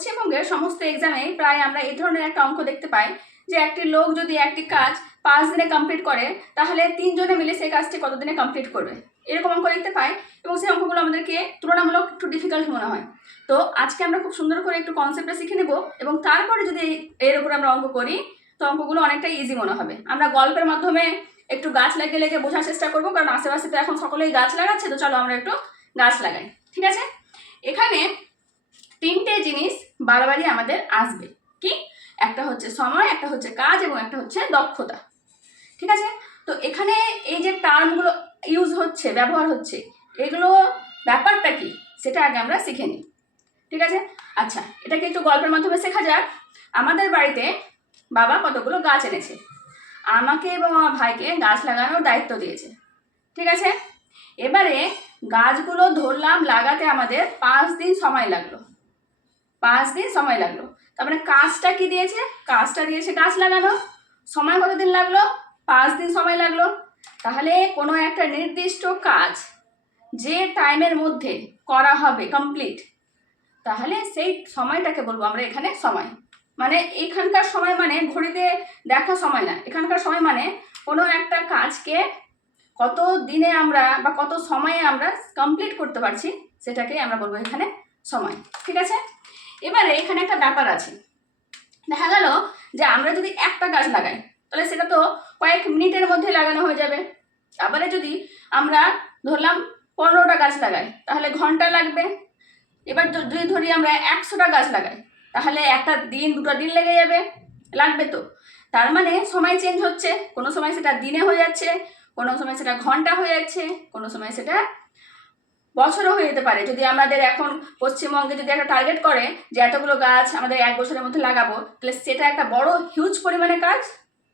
পশ্চিমবঙ্গের সমস্ত এক্সামে প্রায় আমরা এই ধরনের একটা অঙ্ক দেখতে পাই যে একটি লোক যদি একটি কাজ 5 দিনে কমপ্লিট করে তাহলে 3 জনে মিলে সেই কাজটি কত দিনে কমপ্লিট করবে, এরকম অঙ্ক দেখতে পাই। এবং সেই অঙ্কগুলো আমাদেরকে তুলনামূলক একটু ডিফিকাল্ট মনে হয়। তো আজকে আমরা খুব সুন্দর করে একটু কনসেপ্টটা শিখে নেব এবং তারপরে যদি এর উপর আমরা অঙ্ক করি তো অঙ্কগুলো অনেকটা ইজি মনে হবে। আমরা গল্পের মাধ্যমে একটু গাছ লাগিয়ে লেগে বোঝার চেষ্টা করবো, কারণ আশেপাশে তো এখন সকলেই গাছ লাগাচ্ছে। তো চলো আমরা একটু গাছ লাগাই, ঠিক আছে? এখানে 3টে জিনিস বারবারই আমাদের আসবে। কি? একটা হচ্ছে সময়, একটা হচ্ছে কাজ এবং একটা হচ্ছে দক্ষতা, ঠিক আছে? তো এখানে এই যে টার্মগুলো ইউজ হচ্ছে, ব্যবহার হচ্ছে, এগুলো ব্যাপারটা কি সেটা আগে আমরা শিখে নিই, ঠিক আছে? আচ্ছা, এটাকে একটু গল্পের মাধ্যমে শেখা যাক। আমাদের বাড়িতে বাবা কতগুলো গাছ এনেছে, আমাকে এবং আমার ভাইকে গাছ লাগানোর দায়িত্ব দিয়েছে, ঠিক আছে? এবারে গাছগুলো ধরলাম লাগাতে আমাদের 5 দিন সময় লাগলো। 5 দিন সময় লাগলো, তার মানে কাজটা কি দিয়েছে? কাজটা দিয়েছে গাছ লাগানো। সময় কতদিন লাগলো? 5 দিন সময় লাগলো। তাহলে কোনো একটা নির্দিষ্ট কাজ যে টাইমের মধ্যে করা হবে কমপ্লিট, তাহলে সেই সময়টাকে বলবো আমরা এখানে সময়। মানে এখানকার সময় মানে ঘড়িতে দেখা সময় না, এখানকার সময় মানে কোনো একটা কাজকে কত দিনে আমরা বা কত সময়ে আমরা কমপ্লিট করতে পারছি সেটাকে আমরা বলবো এখানে সময়, ঠিক আছে? এবারে এখানে একটা ব্যাপার আছে। দেখা গেল যে আমরা যদি একটা গাছ লাগাই তাহলে সেটা তো কয়েক মিনিটের মধ্যে লাগানো হয়ে যাবে। তারপরে যদি আমরা ধরলাম 15টা গাছ লাগাই তাহলে ঘন্টা লাগবে। এবার যদি ধরি আমরা 100টা গাছ লাগাই তাহলে একটা দিন 2টা দিন লেগে যাবে, লাগবে তো। তার মানে সময় চেঞ্জ হচ্ছে, কোনো সময় সেটা দিনে হয়ে যাচ্ছে, কোনো সময় সেটা ঘন্টা হয়ে যাচ্ছে, কোনো সময় সেটা বছরও হয়ে যেতে পারে। যদি আমাদের এখন পশ্চিমবঙ্গে যদি একটা টার্গেট করে যে এতগুলো গাছ আমাদের 1 বছরের মধ্যে লাগাবো, তাহলে সেটা একটা বড় হিউজ পরিমাণে কাজ,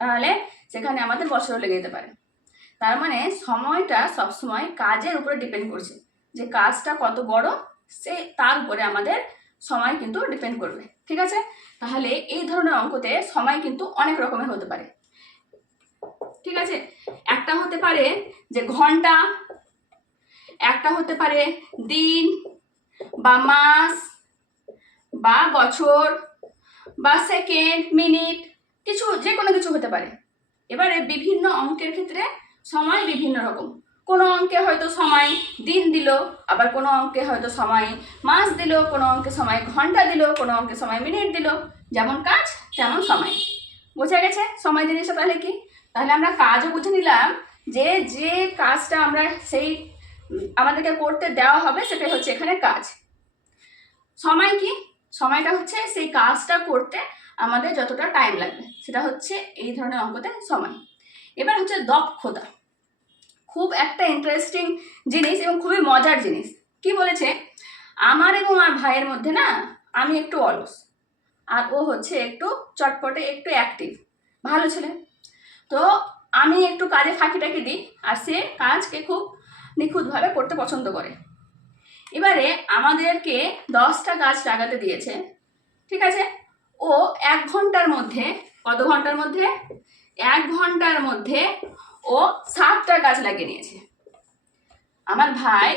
তাহলে সেখানে আমাদের বছরও লেগে যেতে পারে। তার মানে সময়টা সবসময় কাজের উপরে ডিপেন্ড করছে, যে কাজটা কত বড় সে তার উপরে আমাদের সময় কিন্তু ডিপেন্ড করবে, ঠিক আছে? তাহলে এই ধরনের অঙ্কতে সময় কিন্তু অনেক রকমের হতে পারে, ঠিক আছে? একটা হতে পারে যে ঘন্টা, একটা হতে পারে দিন বা মাস বা বছর বা সেকেন্ড, মিনিট, কিছু যে কোনো কিছু হতে পারে। এবারে বিভিন্ন অঙ্কের ক্ষেত্রে সময় বিভিন্ন রকম। কোনো অঙ্কে হয়তো সময় দিন দিল, আবার কোনো অঙ্কে হয়তো সময় মাস দিল, কোনো অঙ্কে সময় ঘন্টা দিল, কোনো অঙ্কে সময় মিনিট দিল। যেমন কাজ তেমন সময়। বোঝা গেছে সময় জিনিসটা তাহলে কি? তাহলে আমরা কাজও বুঝে নিলাম যে যে কাজটা আমরা সেই আমাদেরকে করতে দেওয়া হবে সেটাই হচ্ছে এখানে কাজ। সময় কি? সময়টা হচ্ছে সেই কাজটা করতে আমাদের যতটা টাইম লাগবে সেটা হচ্ছে এই ধরনের অঙ্কতে সময়। এবার হচ্ছে দক্ষতা, খুব একটা ইন্টারেস্টিং জিনিস এবং খুবই মজার জিনিস। কি বলেছে? আমার এবং আমার ভাইয়ের মধ্যে না আমি একটু অলস আর ও হচ্ছে একটু চটপটে, একটু অ্যাক্টিভ, ভালো ছেলে। তো আমি একটু কাজে ফাঁকি টাকি দিই আর সে কাজকে খুব নিখুঁতভাবে করতে পছন্দ করে। এবারে আমাদেরকে 10টা গাছ লাগাতে দিয়েছে, ঠিক আছে? ও 1 ঘন্টার মধ্যে, কত ঘন্টার মধ্যে? 1 ঘন্টার মধ্যে ও 7টা গাছ লাগিয়ে নিয়েছে। আমার ভাই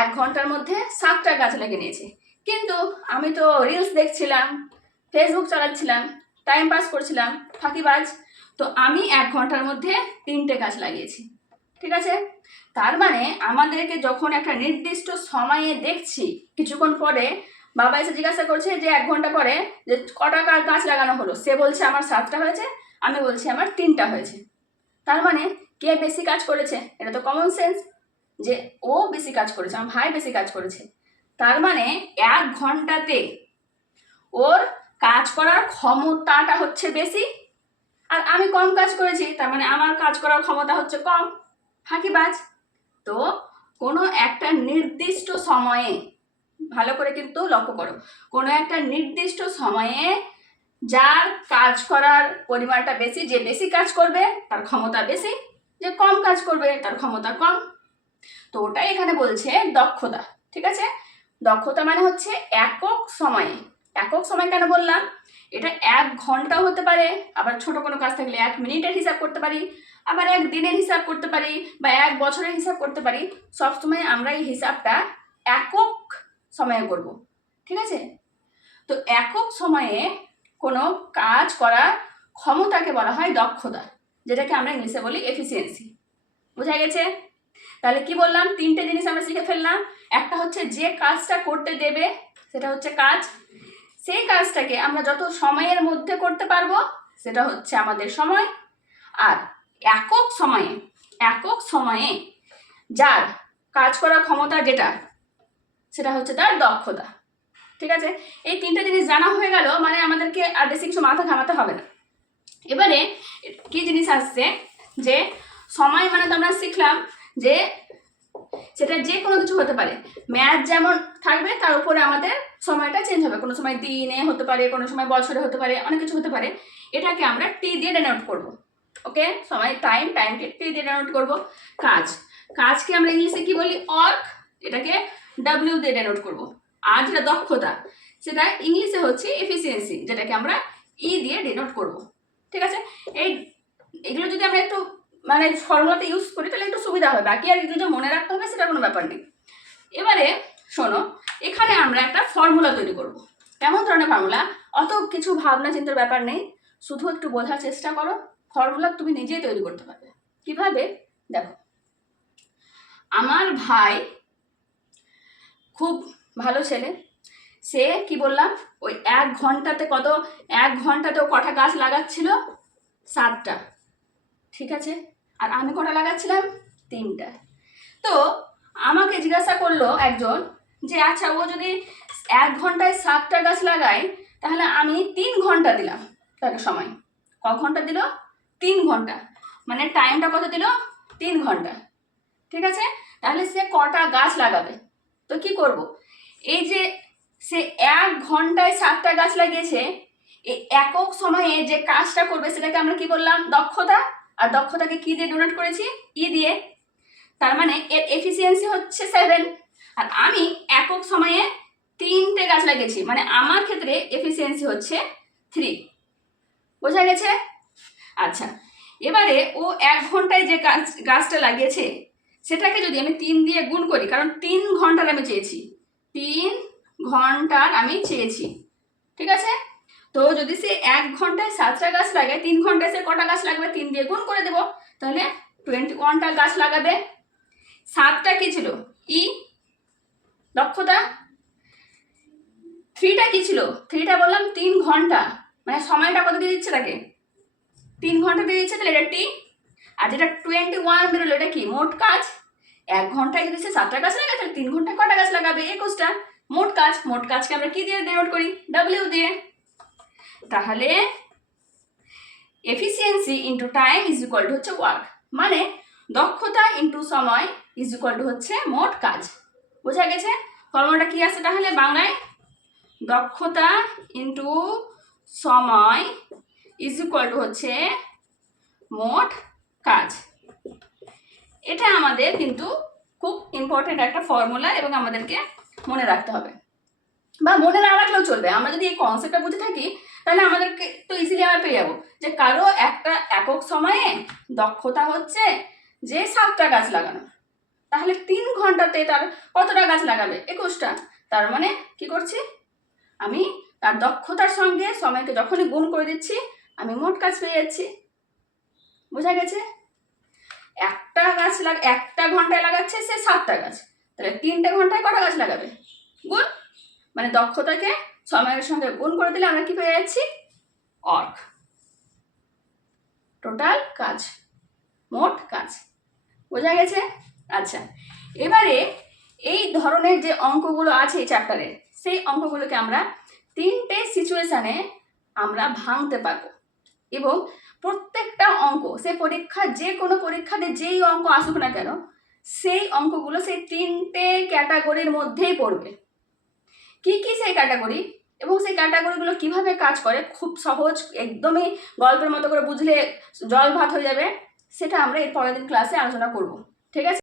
1 ঘন্টার মধ্যে 7টা গাছ লাগিয়ে নিয়েছে। কিন্তু আমি তো রিলস দেখছিলাম, ফেসবুক চালাচ্ছিলাম, টাইম পাস করছিলাম, ফাঁকিবাজ। তো আমি 1 ঘন্টার মধ্যে 3টে গাছ লাগিয়েছি, ঠিক আছে? তার মানে আমাদেরকে যখন একটা নির্দিষ্ট সময়ে দেখছি, কিছুক্ষণ পরে বাবা এসে জিজ্ঞাসা করছে যে 1 ঘন্টা পরে যে কটা গাছ লাগানো হলো, সে বলছে আমার 7টা হয়েছে, আমি বলছি আমার 3টা হয়েছে। তার মানে কে বেশি কাজ করেছে? এটা তো কমন সেন্স যে ও বেশি কাজ করেছে, আমার ভাই বেশি কাজ করেছে। তার মানে 1 ঘন্টাতে ওর কাজ করার ক্ষমতাটা হচ্ছে বেশি, আর আমি কম কাজ করেছি, তার মানে আমার কাজ করার ক্ষমতা হচ্ছে কম, ফাঁকিবাজ। তো কোনো একটা নির্দিষ্ট সময়ে, ভালো করে কিন্তু লক্ষ্য করো, কোনো একটা নির্দিষ্ট সময়ে যার কাজ করার পরিমাণটা বেশি, যে বেশি কাজ করবে তার ক্ষমতা বেশি, যে কম কাজ করবে তার ক্ষমতা কম। তো ওটাই এখানে বলছে দক্ষতা, ঠিক আছে? দক্ষতা মানে হচ্ছে একক সময়ে। একক সময় কেন বললাম? এটা 1 ঘন্টাও হতে পারে, আবার ছোট কোনো কাজ থাকলে 1 মিনিটের হিসাব করতে পারি, আবার 1 দিনের হিসাব করতে পারি, বা 1 বছরের হিসাব করতে পারি। সবসময় আমরা এই হিসাবটা একক সময়ে করব, ঠিক আছে? তো একক সময়ে কোনো কাজ করার ক্ষমতাকে বলা হয় দক্ষতা, যেটাকে আমরা ইংলিশে বলি এফিসিয়েন্সি। বোঝা গেছে? তাহলে কি বললাম, তিনটে জিনিস আমরা শিখে ফেললাম। একটা হচ্ছে যে কাজটা করতে দেবে সেটা হচ্ছে কাজ, সেই কাজটাকে আমরা যত সময়ের মধ্যে করতে পারবো সেটা হচ্ছে আমাদের সময়। আর একক সময়ে যার কাজ করার ক্ষমতা যেটা, সেটা হচ্ছে তার দক্ষতা। ঠিক আছে? এই তিনটে জিনিস জানা হয়ে গেল, মানে আমাদেরকে আর বেশি কিছু মাথা ঘামাতে হবে না। এবারে কি জিনিস আসছে, যে সময় মানে তো আমরা শিখলাম যে সেটা যে কোনো কিছু হতে পারে। ম্যাথ যেমন থাকবে তার উপরে আমাদের সময়টা চেঞ্জ হবে, কোনো সময় দিনে হতে পারে, কোনো সময় বছরে হতে পারে, অনেক কিছু হতে পারে। এটাকে আমরা টি দিয়ে ডেনোট করব। ওকে, সময় টাইমকে টি দিয়ে ডেনোট করব। কাজকে আমরা ইংলিশে কি বলি, ওয়ার্ক, এটাকে ডাব্লিউ দিয়ে ডেনোট করব। আর যেটা দক্ষতা সেটা ইংলিশে হচ্ছে এফিসিয়েন্সি, যেটাকে আমরা ই দিয়ে ডেনোট করব। ঠিক আছে? এগুলো যদি আমরা একটু মানে ফর্মুলাতে ইউজ করি তাহলে একটু সুবিধা হবে, বাকি আর এগুলো যে মনে রাখতে হবে সেটা কোনো ব্যাপার নেই। এবারে শোনো, এখানে আমরা একটা ফর্মুলা তৈরি করব। কেমন ধরনের ফর্মুলা? অত কিছু ভাবনা চিন্তার ব্যাপার নেই, শুধু একটু বোঝার চেষ্টা করো। ফর্মুলা তুমি নিজেই তৈরি করতে পারবে। কিভাবে? দেখো, আমার ভাই খুব ভালো ছেলে, সে কি বললাম, ওই 1 ঘন্টাতে ও কটা গাছ লাগাচ্ছিল? 7টা। ঠিক আছে? আর আমি কটা লাগাচ্ছিলাম? 3টা। তো আমাকে জিজ্ঞাসা করলো একজন যে আচ্ছা, ও যদি 1 ঘন্টায় 7টা গাছ লাগায় তাহলে আমি 3 ঘন্টা দিলাম তাকে সময়। ক ঘন্টা দিল? 3 ঘন্টা। মানে টাইমটা কত দিল? 3 ঘন্টা। ঠিক আছে? তাহলে সে কটা গাছ লাগাবে? তো কি করব, এই যে সে 1 ঘন্টায় 7টা গাছ লাগিয়েছে, এই একক সময়ে যে কাজটা করবে সেটাকে আমরা কি বললাম? দক্ষতা। আর দক্ষতাকে কি দিয়ে ডোনেট করেছি? ই দিয়ে। তার মানে এর এফিসিয়েন্সি হচ্ছে 7। আর আমি একক সময়ে 3টে গাছ লাগিয়েছি, মানে আমার ক্ষেত্রে এফিসিয়েন্সি হচ্ছে 3। বোঝা গেছে? আচ্ছা, এবারে ও 1 ঘন্টায় যে গাছটা লাগিয়েছে সেটাকে যদি আমি 3 দিয়ে গুণ করি, কারণ 3 ঘন্টার আমি চেয়েছি, 3 ঘন্টার আমি চেয়েছি। ঠিক আছে? তো যদি সে 1 ঘন্টায় 7টা গাছ লাগায়, 3 ঘন্টায় সে কটা গাছ লাগবে? 3 দিয়ে গুণ করে দেবো, তাহলে 21টা গাছ লাগাবে। 7টা কি ছিল? ই, দক্ষতা। 3টা কি ছিল? 3টা বললাম 3 ঘন্টা, মানে সময়টা কত দিয়ে দিচ্ছে তাকে? 3 ঘন্টা দিয়ে দিচ্ছে, তাহলে এটা টি। আর যেটা 21 বেরোলো এটা কি? মোট কাজ। 1 ঘন্টায় যদি সে 7টা গাছ লাগায় তাহলে 3 ঘন্টায় কটা গাছ লাগাবে? 21টা। মোট কাজকে আমরা কি দিয়ে ডেনোট করি? ডাব্লিউ দিয়ে। তাহলে efficiency into time is equal to হচ্ছে ওয়ার্ক, মানে দক্ষতা ইন্টু সময় ইজ ইকুয়াল টু হচ্ছে মোট কাজ। বোঝা গেছে? ফর্মুলাটা কি আছে তাহলে বাংলায়? দক্ষতা ইন্টু সময় ইজ ইকুয়াল টু হচ্ছে মোট কাজ। এটা আমাদের কিন্তু খুব ইম্পর্টেন্ট একটা ফর্মুলা, এবং আমাদেরকে মনে রাখতে হবে, বা মনে না রাখলেও চলবে। আমরা যদি এই কনসেপ্টটা বুঝে থাকি তাহলে আমাদেরকে তো ইজিলি আমরা পেয়ে যাবো যে কারো একটা একক সময়ে দক্ষতা হচ্ছে যে 7টা গাছ লাগানো, তাহলে 3 ঘন্টাতে তার কতটা গাছ লাগাবে? 21টা। তার মানে কি করছি, আমি তার দক্ষতার সঙ্গে সময়কে যখনই গুণ করে দিচ্ছি আমি মোট কাজ পেয়ে যাচ্ছি। বোঝা গেছে? একটা ঘন্টায় লাগাচ্ছে সে 7টা গাছ, তাহলে 3টে ঘন্টায় কটা গাছ লাগাবে? গুণ, মানে দক্ষতাকে সময়ের সঙ্গে গুণ করে দিলে আমরা কি পেয়ে যাচ্ছি? ওয়ার্ক, টোটাল কাজ, মোট কাজ। বোঝা গেছে? আচ্ছা, এবারে এই ধরনের যে অঙ্কগুলো আছে এই চ্যাপ্টারে, সেই অঙ্কগুলোকে আমরা 3টে সিচুয়েশনে আমরা ভাঙতে পারবো, এবং প্রত্যেকটা অঙ্ক সে যে কোনো পরীক্ষাতে যেই অঙ্ক আসুক না কেন, সেই অঙ্কগুলো সেই 3টে ক্যাটাগরির মধ্যেই পড়বে। কি কি সেই ক্যাটাগরি এবং সেই ক্যাটাগরিগুলো কিভাবে কাজ করে, খুব সহজ, একদমই গল্পের মতো করে বুঝলে জল ভাত হয়ে যাবে, সেটা আমরা এর পরের দিন ক্লাসে আলোচনা করব। ঠিক আছে?